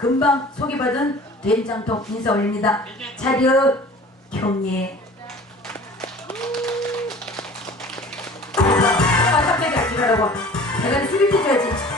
금방 소개받은 된장통 인사 올립니다. 차렷 경례. 아, 깜짝이야, 기다려고. 내가 술을 드셔야지.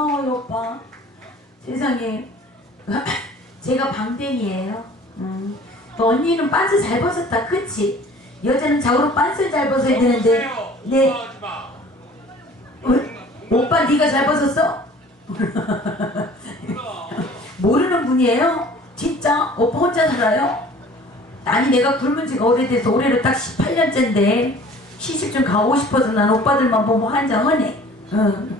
고마워요 오빠. 세상에 제가 방댕이에요. 음. 또 언니는 빤스 잘 벗었다, 그치? 여자는 자고로 빤스를 잘 벗어야 되는데 네 어? 오빠 네가 잘 벗었어? 모르는 분이에요? 진짜? 오빠 혼자 살아요? 아니 내가 굶은 지가 오래돼서 올해로 딱 18년째인데 시집 좀 가고 싶어서 난 오빠들만 보면 환장하네 응.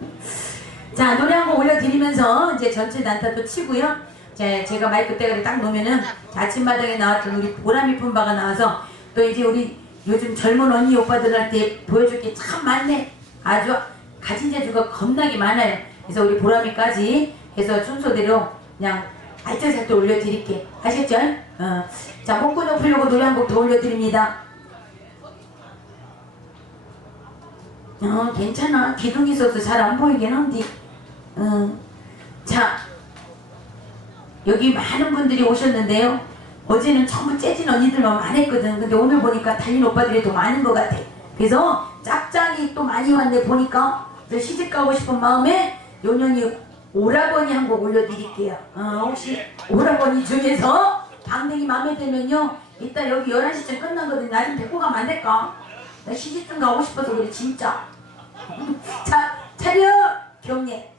자 노래 한 곡 올려드리면서 이제 전체 또 치고요. 자 제가 마이크 대가리 딱 놓으면은 자, 아침마당에 나왔던 우리 보람이 품바가 나와서 또 이제 우리 요즘 젊은 언니 오빠들한테 보여줄 게 참 많네. 아주 가진 재주가 겁나게 많아요. 그래서 우리 보람이까지 해서 순서대로 그냥 알뜰살뜰 올려드릴게. 아셨죠? 어. 자 목구 높이려고 노래 한 곡 더 올려드립니다. 어 괜찮아. 기둥이 있어서 잘 안 보이긴 한데 어. 자 여기 많은 분들이 오셨는데요. 어제는 전부 재진 언니들만 많았거든. 근데 오늘 보니까 달린 오빠들이 더 많은 것 같아. 그래서 짝짝이 또 많이 왔네 보니까 시집 가고 싶은 마음에 요년이 오라버니 한 곡 올려드릴게요. 어, 혹시 오라버니 중에서 방댕이 마음에 들면요. 이따 여기 11시쯤 끝나거든 나좀 데리고 가면 안 될까? 나 시집 좀 가고 싶어서 그래 진짜. 자 차려 경례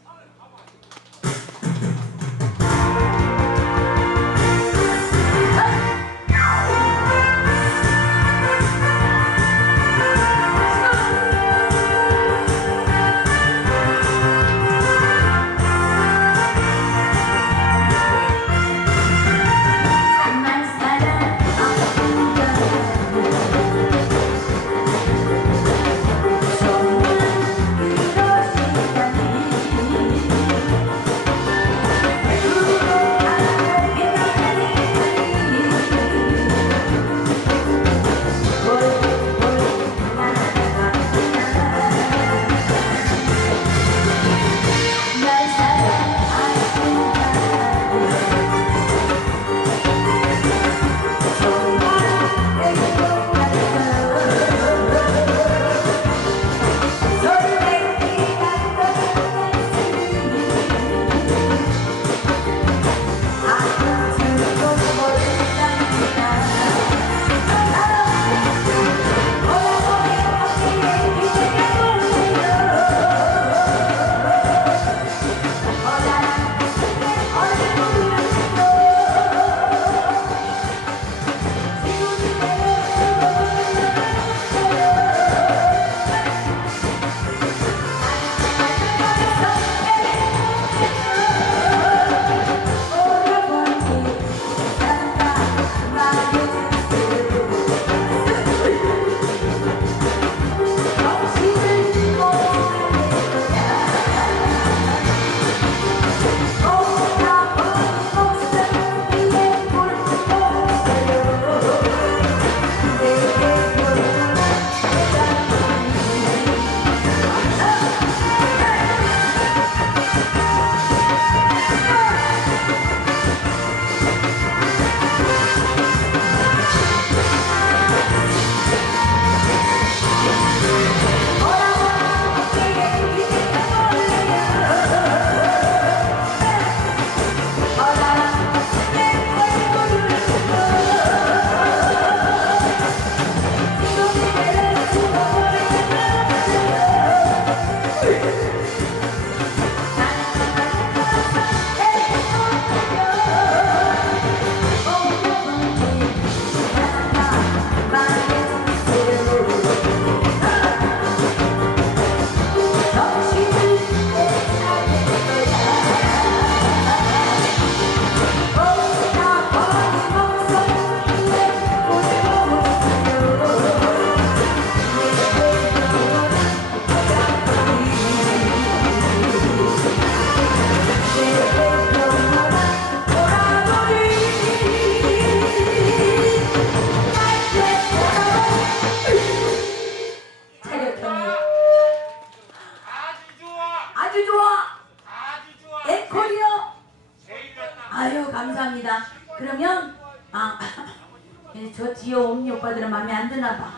마음에 안 드나 봐.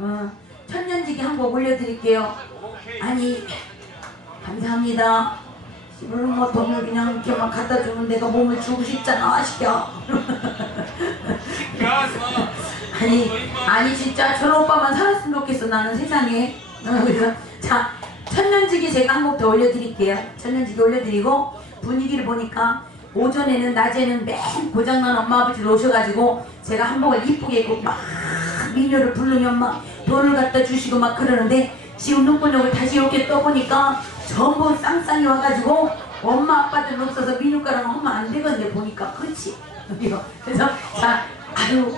어, 천년지기 한 곡 올려드릴게요. 아니 감사합니다. 물론 뭐 돈을 그냥 이렇게만 갖다 주면 내가 몸을 주고 싶잖아 시켜. 아니 아니 진짜 저런 오빠만 살았으면 좋겠어 나는 세상에. 어, 자 천년지기 제가 한 곡 더 올려드릴게요. 천년지기 올려드리고 분위기를 보니까 오전에는 낮에는 맨 고장난 엄마 아버지들 오셔가지고 제가 한복을 이쁘게 입고 막 미녀를 부르면 막 돈을 갖다 주시고 막 그러는데 지금 눈권역을 다시 이렇게 떠보니까 전부 쌍쌍이 와가지고 엄마 아빠들 없어서 민우가랑 하면 안 되겠네 보니까. 그렇지? 그래서 자 아유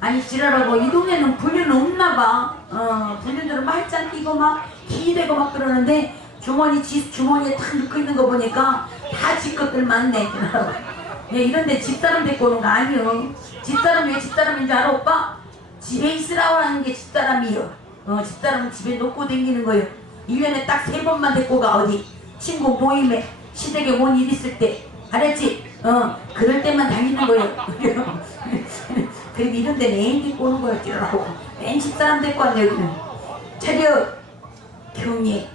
아니 지랄하고 이 동네는 불륜 없나 봐. 어 불륜들은 말짱 뛰고 막 기대고 막 그러는데 주머니 지 주머니에 탁 넣고 있는 거 보니까 다지 것들 많네. 지랄하고 예, 이런데 집사람 데리고 오는 거 아니요. 집사람 왜 집사람인 줄 알아 오빠? 집에 있으라고 하는 게 집사람이요. 어 집사람은 집에 놓고 다니는 거요. 1년에 딱 세 번만 데리고 가 어디. 친구 모임에 시댁에 뭔 일 있을 때. 알았지? 어 그럴 때만 다니는 거예요. 그리고 이런 데는 애인 데리고 오는 거였지라고. 맨 집사람 데리고 왔네 여기는. 차렷 경례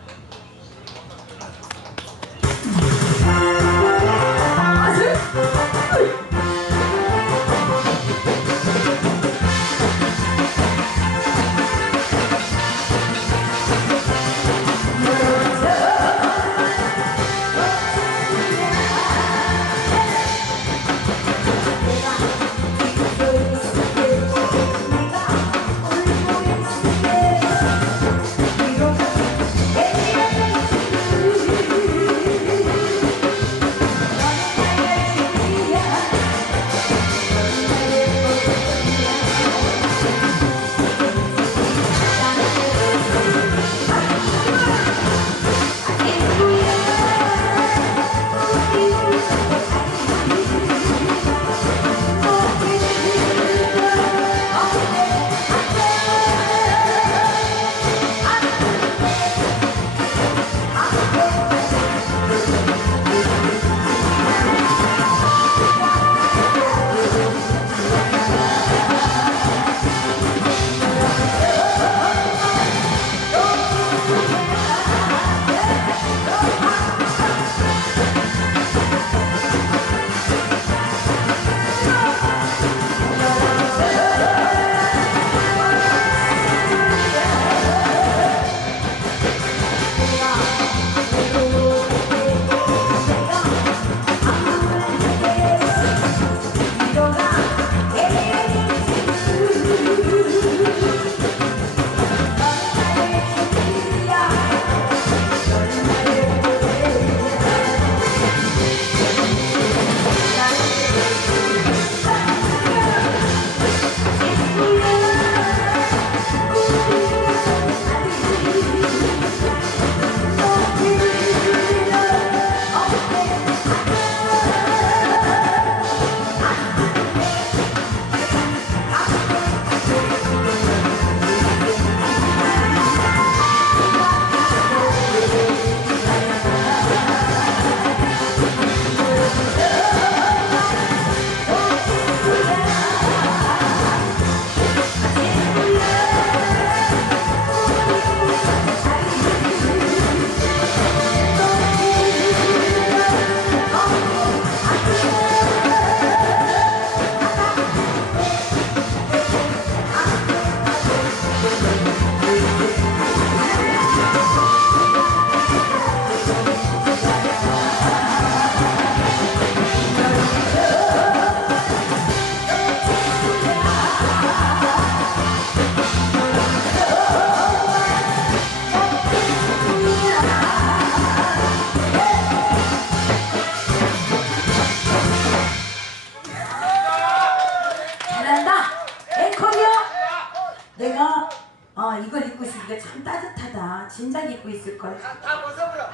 다 벗어버려.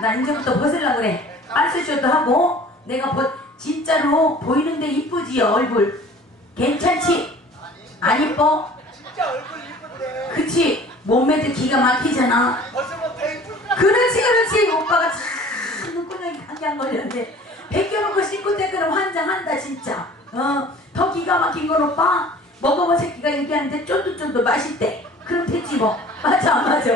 나 이제부터 벗으려고 그래 빨스쇼도 하고 내가 벗 진짜로 보이는데 이쁘지요 얼굴 괜찮지? 안 이뻐? 진짜 얼굴 이쁜데. 그치? 몸매도 기가 막히잖아 벗으면 그렇지 그렇지 오빠가 참 눈구멍이 감기안 걸렸네. 벗겨놓고 씻고 때 그럼 환장한다 진짜. 어, 더 기가 막힌 건 오빠 먹어본 새끼가 얘기하는데 쫀득쫀득 맛있대. 그럼 되지 뭐. 맞아 안 맞아.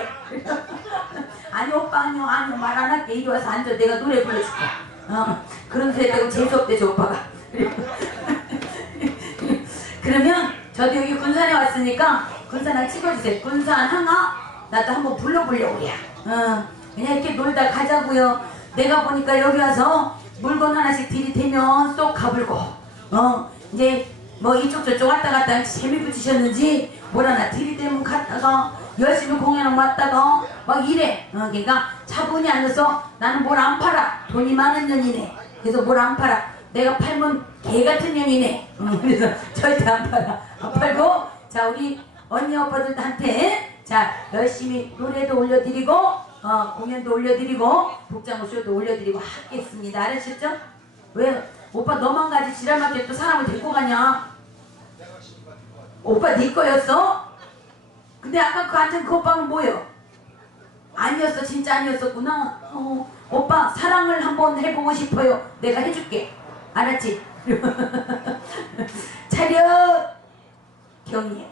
아니 오빠 아니요 아니요 말 안 할게 이리 와서 앉아 내가 노래 불러줄게. 어, 그런 소리 하고 재수없대 저 오빠가. 그러면 저도 여기 군산에 왔으니까 군산을 찍어주세요. 군산 항아 나도 한번 불러보려고요. 어, 그냥 이렇게 놀다 가자고요. 내가 보니까 여기 와서 물건 하나씩 들이대면 쏙 가불고 어 이제 뭐 이쪽 저쪽 왔다 갔다 재미 붙이셨는지 뭘 하나 들이대면 갔다가 열심히 공연을 왔다가 막 이래. 어, 그러니까 차분히 앉아서 나는 뭘 안 팔아. 돈이 많은 년이네. 그래서 뭘 안 팔아. 내가 팔면 개 같은 년이네. 어, 그래서 절대 안 팔아. 안 팔고 자 우리 언니 오빠들한테 자 열심히 노래도 올려드리고 어, 공연도 올려드리고 복장 옷쇼도 올려드리고 하겠습니다. 알으셨죠? 왜 오빠 너만 가지 지랄 맞게 또 사람을 데리고 가냐? 오빠 네 거였어? 근데 아까 그 앉은 그 오빠는 뭐예요? 아니었어 진짜 아니었었구나. 어, 오빠 사랑을 한번 해보고 싶어요. 내가 해줄게. 알았지? 차렷. 경례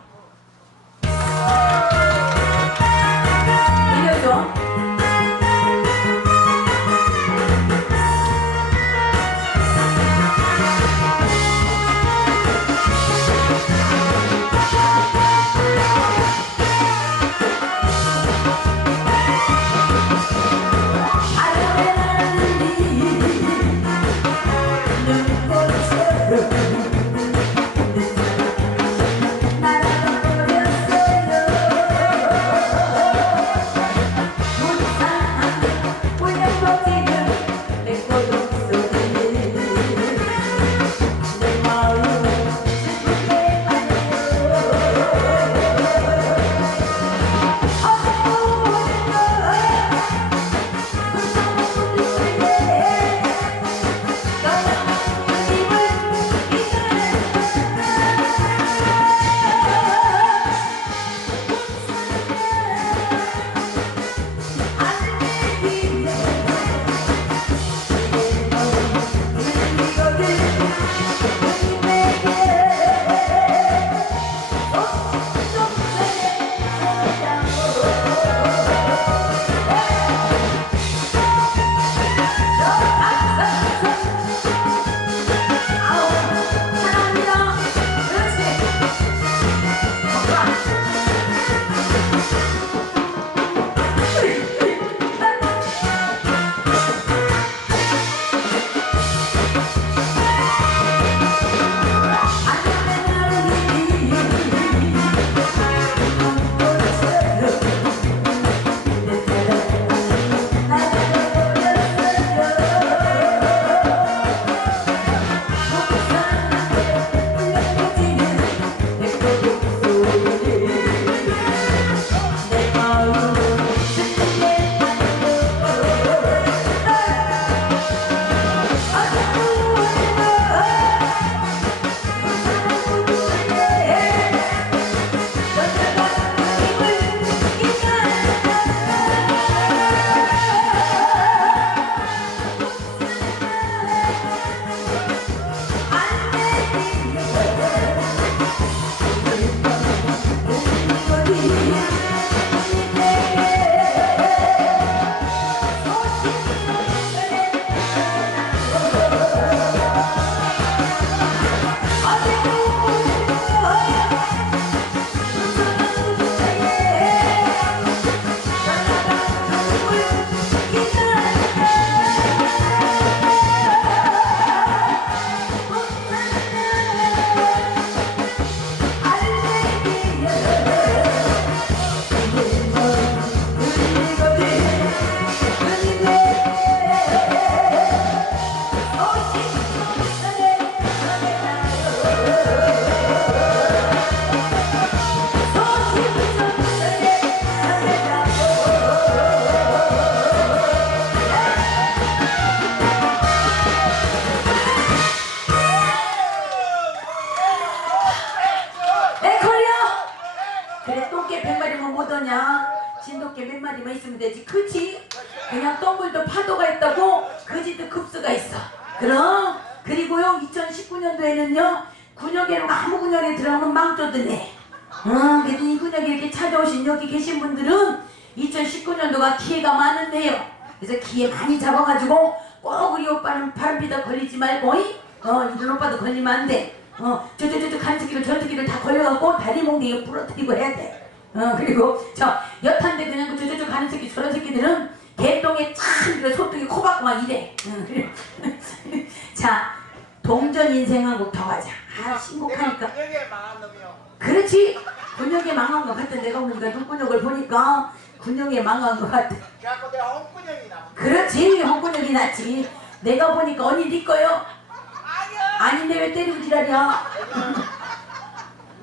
그래서 기회 많이 잡아가지고 꼭 우리 오빠는 바람피다 걸리지 말고 이? 어 이런 오빠도 걸리면 안 돼. 어 저저저저 간특기를 저특기를 다 걸려갖고 다리 몽둥이 부러뜨리고 해야 돼. 어 그리고 저 여탄데 그냥 그 저저저 가는 새끼 저런 새끼들은 개똥에 참 그래 소똥이 코 박고 막 이래. 어, 그래. 자 동전 인생하고 더 하자. 아 신곡하니까. 여기에 망한 놈이요. 그렇지 군역에 망한 것 같아 내가 보니까 눈군역을 보니까 군역에 망한 것 같아 그래갖고 내가 홍군형이 나. 그렇지 홍군역이 낫지 내가 보니까 언니 네 거요? 아니야. 아닌데 왜 때리고 지랄이야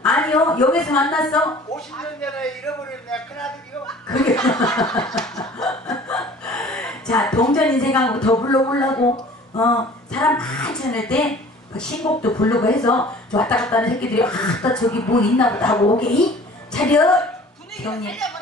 아니요 여기서 만났어 50년 전에 잃어버린 내 큰아들이요. 그게 자 동전 인생하고 더 불러보려고 어 사람 많지 않을 때그 신곡도 부르고 해서 저 왔다 갔다 하는 새끼들이 아따 저기 뭐 있나 보다 하고 오게 이? 차렷 분위기 형님. 살려봐